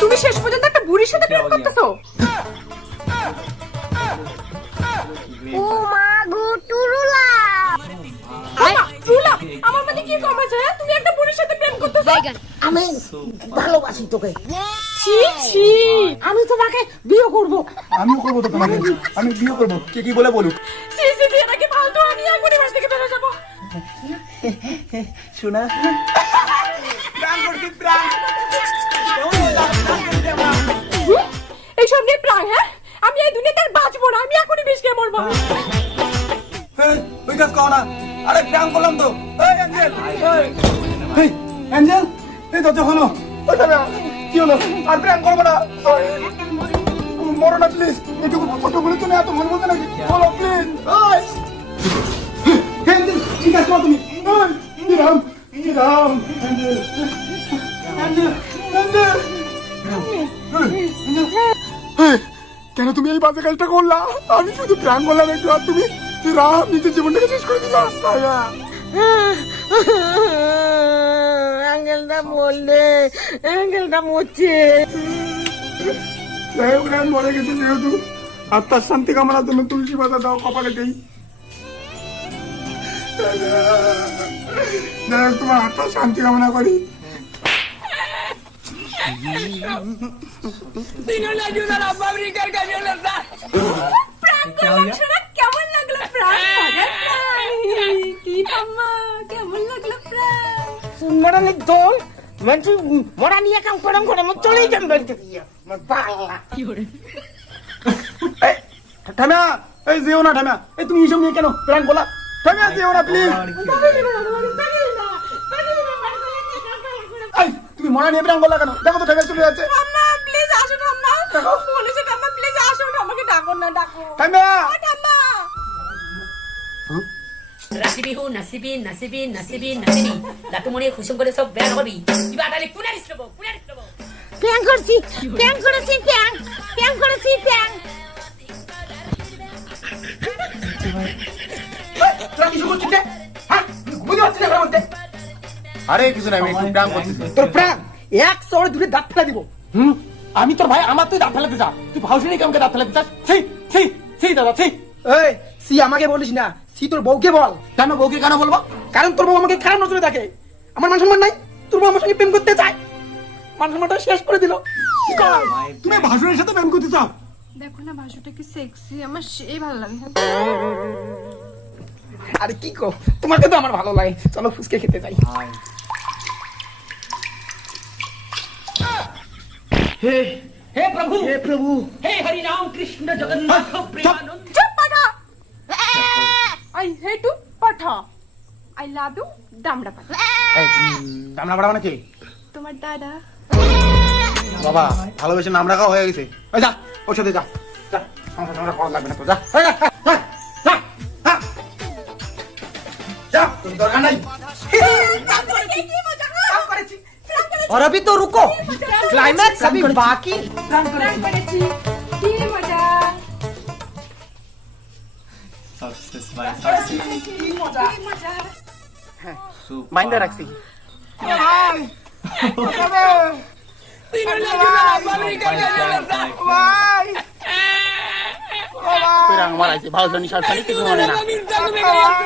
তুমি শেষ পর্যন্ত একটা বুড়ির সাথে প্রেম করতেছো? ও মা গো টুরুলা। আমার মানে কি কম আছে? তুমি একটা বুড়ির সাথে প্রেম করতেছো? আমি ভালোবাসি তোকে। ছি ছি, আমি তোমাকে বিয়ে করব। আমিও করবো তো তোমাকে, আমি বিয়ে করবো। কে কি বলে বলুক। ছি ছি, তুই নাকি ফালতু আমি এখনই বাড়ি থেকে বেরো যাবো। শোনা এইসব নিয়ে প্রাণ, হ্যাঁ? আমি এই দুনিয়াতে আর বাঁচবো না, আমি এখনই বিষ খেয়ে মরবো। ওই কাজ করো না। আরে প্র্যাঙ্ক করলাম তো। এই অ্যাঞ্জেল, এই অ্যাঞ্জেল, এই দরজা খোলো। কি হলো? আর প্র্যাঙ্ক করবো না। মরো না প্লিজ। এটুকু ছোট বলে তুমি এত মন বলতে নাকি? বলো প্লিজ। অ্যাঞ্জেল, ঠিক আছে তুমি। Ram Ram Angel, Angel, Angel. কেন তুমি এই বাজে কাজটা করলা? আমি শুধু প্রাণ করলাম একটু, আর তুমি রাম নিজের জীবনটাকে শেষ করে দিলা। অ্যাঙ্গেলটা বললে অ্যাঙ্গেলটা মরছে। যাই হোক, রাম মরে গেছে যেহেতু, আত্মার শান্তি কামনার জন্য তুলসী পাতা দাও কপালে দেই। যাই হোক, তোমার আত্মার শান্তি কামনা করি। কেমন লাগলো প্রাণ? কি ঠাম্মা, কেমন লাগলো প্রাণ? মরানির দল মানুষ মরা নিয়ে কাম করাম করে আমার চলেই যান বাড়িতে গিয়ে আমার বাংলা। ঠাম্মা, এই যেও না ঠাম্মা। এই তুমি এইসব নিয়ে কেন প্র্যাঙ্ক করলা? ঠাম্মা যেও না প্লিজ। এই তুমি মরা নিয়ে প্র্যাঙ্ক করলা কেন? দেখো তো ঠাম্মা চলে যাচ্ছে। ঠাম্মা প্লিজ আসো, ঠাম্মা বলেছে, ঠাম্মা প্লিজ আসো, ঠাম্মাকে ডাকো না, ডাকো ঠাম্মা, ঠাম্মা। রাশি বিহু নাচিবি নাচিবি নাচিবি নাচিবি লাটুমণি খুচুম করে সব বেয়া নকবি কিবা তাহলে কুনারিস লব প্যাং করছি প্যাং করেছি প্যাং প্যাং করেছি প্যাং। তোরা কিছু করছিস রে? হ্যাঁ, ঘুমিয়ে যাচ্ছিস না ঘরের মধ্যে? আরে কিছু না, আমি একটু প্র্যাঙ্ক করতেছি। তোর প্রাণ এক চড়ে দূরে দাঁত ফেলে দিব। আমি তোর ভাই, আমার তুই দাঁত ফেলাতে যা। তুই ভাউসিনী কামকে দাঁত ফেলাতে চাস? ছি ছি ছি দাদা ছি। এই সি আমাকে বলিস না, সি তোর বউকে বল। কেন বউকে কেন বলবো? কারণ তোর বউ আমাকে খারাপ নজরে দেখে। আমার মান সম্মান নাই, তোর বউ আমার সঙ্গে প্রেম করতে চায়, মান সম্মানটা শেষ করে দিল। কি করার? তুমি ভাসুরের সাথে প্রেম করতে চাও? দেখো না বাসুটা কি সেক্সি, আমার সেই ভালো লাগে। আরে কি কো, তোমাকে তো আমার ভালো লাগে। চলো ফুচকে খেতে যাই। হে হে প্রভু, হে প্রভু, হে হরি রাম কৃষ্ণ জগন্নাথ প্রেমানন্দ। চুপ পাঠা। আই হেট টু পাঠা। আই লাভ ইউ দামড়া পাঠা। দামনা বাড়া মানে কি? তোমার দাদা। বাবা ভালোবেসে নাম রাখা হয়ে গেছে। ওই যা, ওর সাথে যা যা, সংসার সংসার করা লাগবে না তো। যা যা, যা, যা, যা, যা, তোর দরকার নাই। और अभी तो रुको, क्लाइमैक्स अभी बाकी। কি মজা। माइंडा रखसी। কইরা আমার আইছে ভালো জানি সাথে কিছু মনে না।